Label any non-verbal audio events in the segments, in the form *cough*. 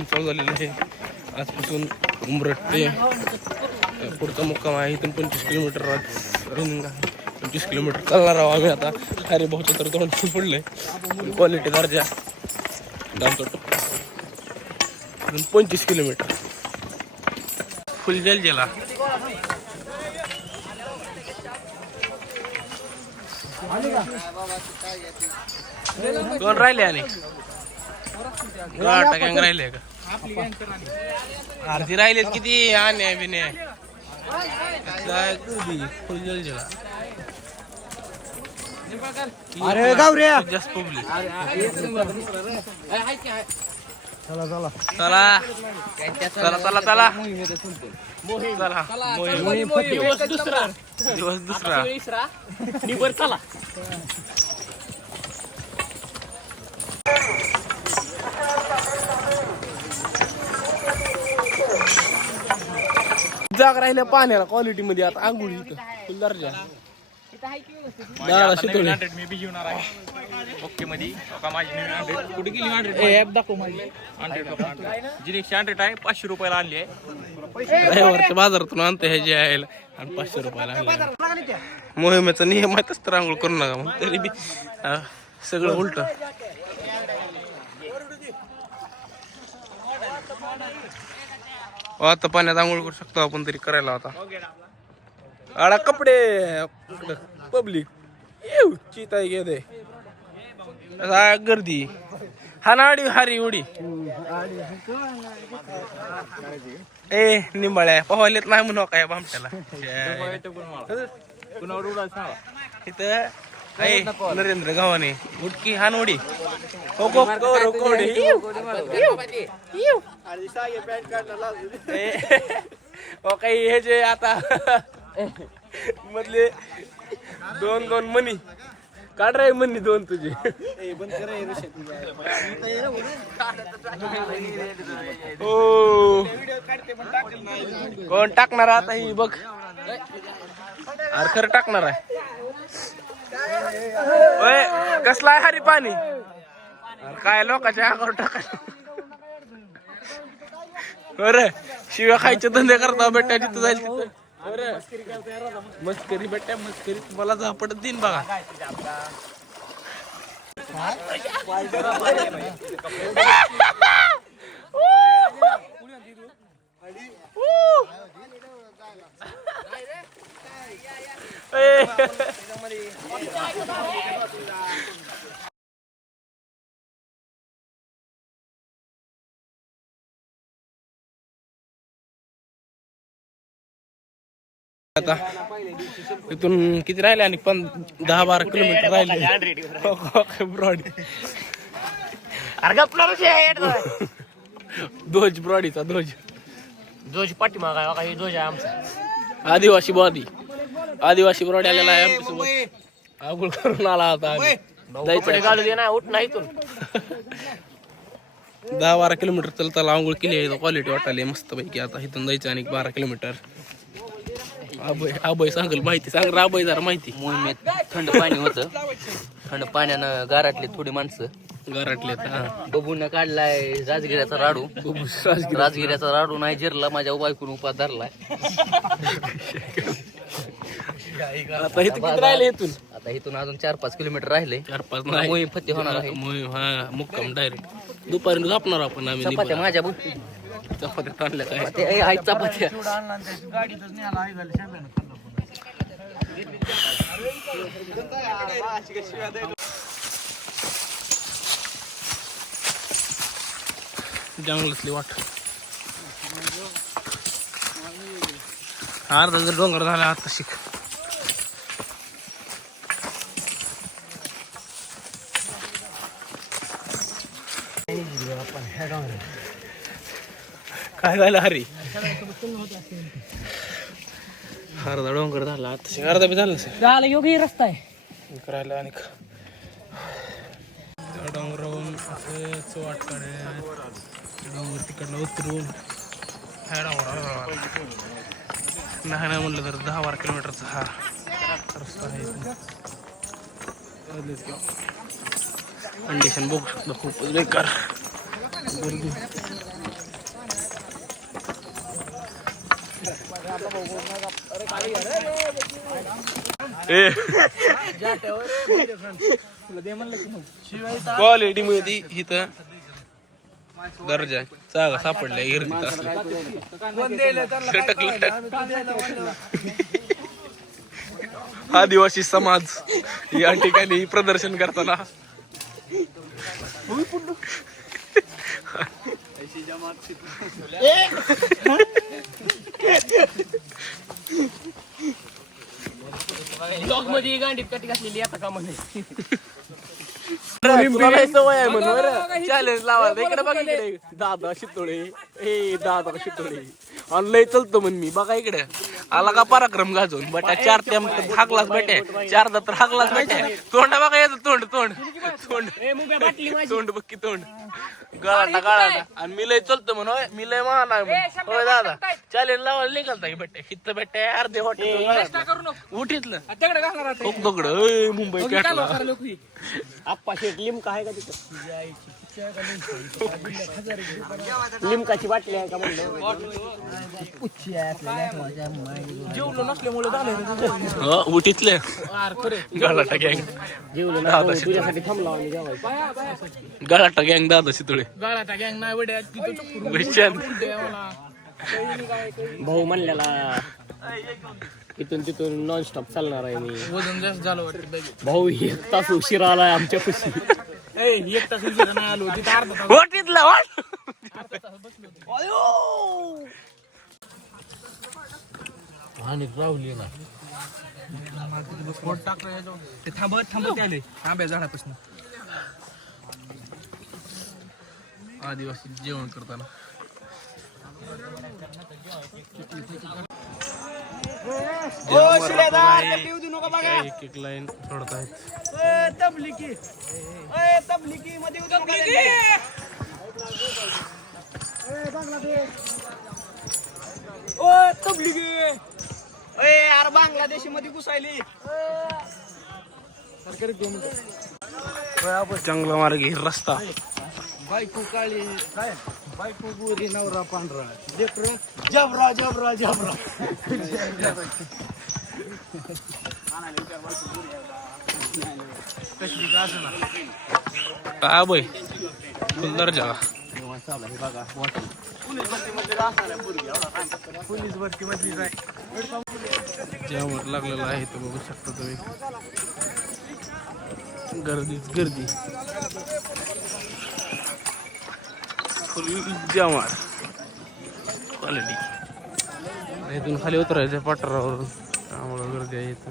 मोहीम चालू झालेली आहे. आजपासून उमरट ते पुढचा मुक्काम आहे. इथून पंचवीस किलोमीटर रनिंग आहे. पंचवीस किलोमीटर चालणार आहोत आम्ही आता. अरे भाऊचं तर तोंड पडलंय. क्वालिटी दर्जा. जातो अजून पंचवीस किलोमीटर. फुल जल गेला कोण राहिले आणि? गँग राहिले का आरती राहिलेत किती आणे बिने काय गर्दी फुल जल गेला अरे गावऱ्या जास्त पब्लिक चला चला चला चला चला चला चला मोहीम दिवस दुसरा दिवस दुसरा चला राहिल्या पाण्याला क्वालिटी मध्ये आता आंघोळी इथं. फुल दर्जा. दादा शितोळे मी बी घेऊन आहे ओके मध्ये का माझी नवीन हंड्रेड कुठे गेली हंड्रेड ऍप दाखव माझी हंड्रेड जी एकशे हंड्रेड आहे पाचशे रुपयाला आणली आहे. बाजारातून आणते हे जे आहे आणि पाचशे रुपयाला आणले. मोहिमेचा नियम आहे तसं तर आंघोळ करू नका मग तरी बी सगळं उलट. आता पाण्यात आंघोळ करू शकतो आपण तरी करायला होता आडा कपडे पब्लिक येऊ चिता घेते गर्दी. हा नाडी हारी उडी. ए निंबाळ्या पोहायलेत नाही म्हणू काय भामट्याला? पुन्हा उडायचं? सांगा इथं नरेंद्र गावाने. उडकी हान उडी हो हो हो काही हे जे आता मधले दोन दोन मनी. काढ रे मनी दोन तुझे. हो. कोण टाकणार आता ही बघ. अरे खरं टाकणार आहे. ओय, कसला आहे हरी पाणी? काय लोकांच्या अंगावर टाकायला? बरं शिव्या खायचे धंदे करता बेटा तिथं जाईल तिथं. बरं. मस्करी बेटा मस्करी तुम्हाला झापडत देईन बघा. *laughs* *laughs* आता इथून किती राहिले आणि पण दहा बारा किलोमीटर राहिले. ब्रॉड. ध्वज ब्रॉडीचा ध्वज जोज पाठीमाग हे जोज आहे आमचा. आदिवासी बॉडी. आदिवासी ब्रॉडी आलेला आहे आमच्यासोबत. आगुळ करून आला होता आम्ही. दे ना उठ ना इथून. *laughs* दहा बारा किलोमीटर चलताला आंघोळ केली आहे. क्वालिटी वाटाली मस्त पैकी. आता इथून जायचं आणि बारा किलोमीटर. आबय आबय सांगेल माहिती सांग रे आबय जरा माहिती. मोहिमेत थंड पाणी होतं. थंड पाण्यानं गाराटले थोडी माणसं. घरातले बबून काढलाय राजगिऱ्याचा राडू. राजगिऱ्याचा राडू नाही जिरला माझ्या बायकून उपास धरलाय. *laughs* आता इथं किती राहिले इथून? आता इथून अजून चार पाच किलोमीटर राहिले. चार पाच मोहीम फत्ते होणार आहे. मोहीम हा मुक्काम डायरेक्ट दुपारी झोपणार आपण आम्ही चपात्या. माझ्या बुट्टी चपात्या ताणल्या काय? चपात्या. जंगलातली वाट. अर्धा जर डोंगर झाला आता शिक. काय झालं हरी? अर्धा डोंगर झाला आता. अर्धा बी झाला नसेल. झालं योगी रस्ता आहे. करायला आणि डोंगरावरून असंच वाट काढायला डोंगर तिकडनं उतरून ह्या डोंगरावर नाही नाही म्हणलं तर दहा बारा किलोमीटरचा हा रस्ता आहे कंडिशन बघू शकतो खूप बेकार. गर्दी. क्वालिटी मध्ये इथं दर्जा जागा सापडल्या गिरणीत असल्या. लटक लटक आदिवासी समाज या ठिकाणी प्रदर्शन करताना. ब्लॉगमध्ये गांडीत कटी घातलेली आता का म्हणे? तुला सवय आहे म्हणून चॅलेंज लावायला इकडे बघ इकडे दादा शितोळे. ए दादा शितोळे. ऑनलाईन चलतो म्हण मी. बघा इकडे. आला का पराक्रम गाजून? बट्या चार त्या हाकलाच बेटे चारदा तर हाकलाच बेटे तोंड बघा येतं तोंड तोंड. तोंड. तोंड बघ की तोंड. गळाटा गळाटा. आणि मी लय चलतो म्हण होय मी लय महान आहे. होय दादा. चॅलेंज लावायला निघालता की बेटे हित बेटे अर्धे हॉटेल उठितलं खूप दगड. ए, मुंबई पेटला आप्पा शेट लिमका आहे का तिथं? लिमकाची बाटली आहे का म्हणलं? हो, उठितले. गळाटा गँग. जेवलं दादा ना शितोळे. तुझ्यासाठी थांबला आम्ही जेवायचं गळाटा गँग दादा शितोळे. गाळाटा गँग नाही वड्या तिथं विचार भाऊ म्हणलेला इथून तिथून नॉन स्टॉप चालणार आहे मी. वजन जास्त झालं. भाऊ एक तास उशीर आलाय आमच्या खुशी एक तास उशिरा नाही आलो. तिथं अर्धा तास उठितलं वाट ते थांबत थांबत आले. आंब्या झाडापासून. आदिवासी जेवण करताना. एक एक लाईन सोडतायत. तबलिकी. तबलिकी मध्ये ओ तबलिकी. अरे यार बांगलादेशी मध्ये घुसायली. चांगला मार्ग आहे रस्ता. बायको काळी. काय? बायको गोरी नवरा पांढरा. लेकर जबरा जबरा. जबरा. *laughs* काय बाई सुंदर जागा. पोलीस भरती मधली जेवण लागलेलं आहे तर बघू शकता तुम्ही. गर्दीच गर्दी. फुल जेवण क्वालिटी इथून खाली उतरायचं पठारावरून. त्यामुळं गर्दी आहे इथं.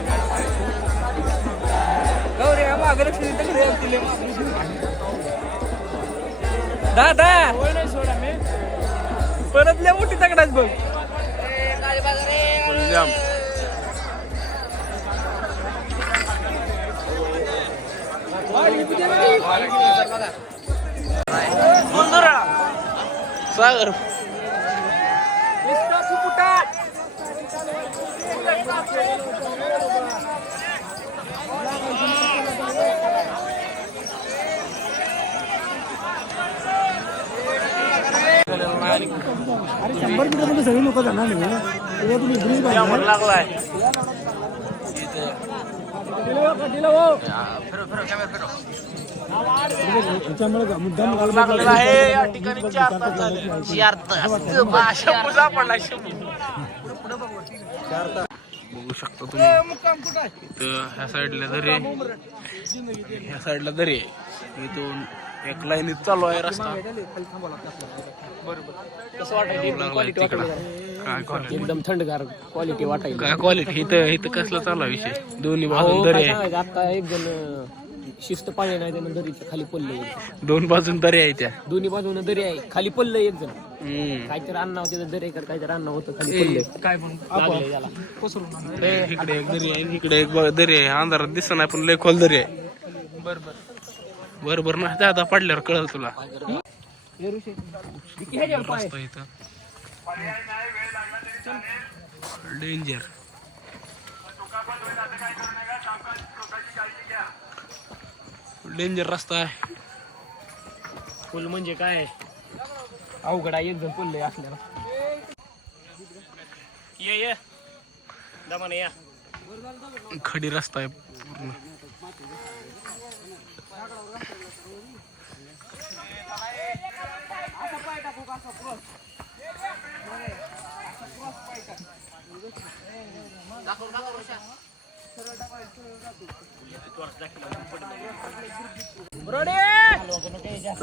गौरी दादा! परत लय मोठी तकडाच बघ. जाम सागर शंभर मीटरमध्ये सगळी लोक जाणार नाही तुम्ही ब्रिज लागलाय. त्याच्यामुळे मुद्दाम लागलेला आहे. या ठिकाणी चार तास झाले. चार तास शंभू सापडला शंभू बघू. शकता तुम्ही. इथं ह्या साईडला दरी आहे. ह्या साईडला दरी आहे. इथून एक लाईनीत चालू आहे रस्ता. एकदम थंडगार क्वालिटी वाटायची काय क्वालिटी इथं इथं कसला चालू आहे विषय? दोन्ही बाजून दरी आहे. आता एक जण शिस्त पाळली नाही त्यानं दरीच्या खाली पडलं दोन बाजून दरी आहे त्या. दोन्ही बाजूने दरी आहे. खाली पडलं एक जण. काहीतरी अन्न होते दरेकर काहीतरी अन्न होतं खाली पडले. काय पण. इकडे एक दरी आहे इकडे एक ब- दरी आहे. अंधारात दिसत नाही पण लय खोल दरी आहे. बर बर. बरोबर ना दादा पडल्यावर कळल तुला. रस्ता इथं. डेंजर डेंजर रस्ता आहे. फुल म्हणजे काय? अवघड आहे एकदम पडले असल्याला ये ये. दमाने या. खडी रस्ता आहे. पूर्ण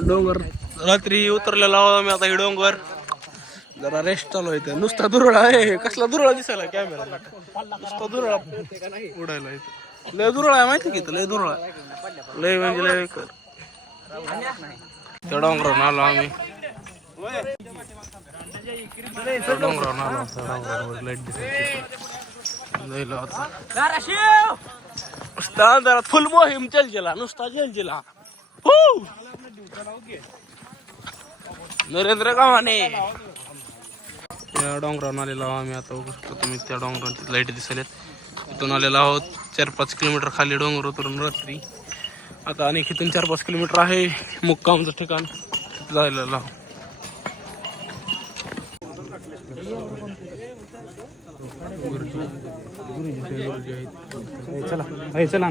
डोंगर. रात्री उतरलेला आहोत आम्ही आता हे डोंगर. जरा रेस्ट चालू आहे नुसता दुरळा आहे. कसला दुरळा दिसायला कॅमेरा नुसता दुरळा उडायला इथं. लय दुरळा आहे माहिती की लय दुरळा लय म्हणजे लय कर. त्या डोंगरावर आलो आम्ही. डोंगरावर आलो. डोंगरावर लाइट दिसायची नुसता अंधारात फुल मोहीम चलचिला नुसता चलचिला फू! नरेंद्र गावाने. या डोंगरावर आलेलो आहोत आम्ही आता बघू शकतो तुम्ही त्या डोंगरावरती लाइट दिसलेत. तिथून आलेलो आहोत चार पाच किलोमीटर खाली डोंगर उतरून रात्री. आता आणि इथून चार पाच किलोमीटर आहे मुक्कामचं ठिकाण. जायला आहोत. चला चला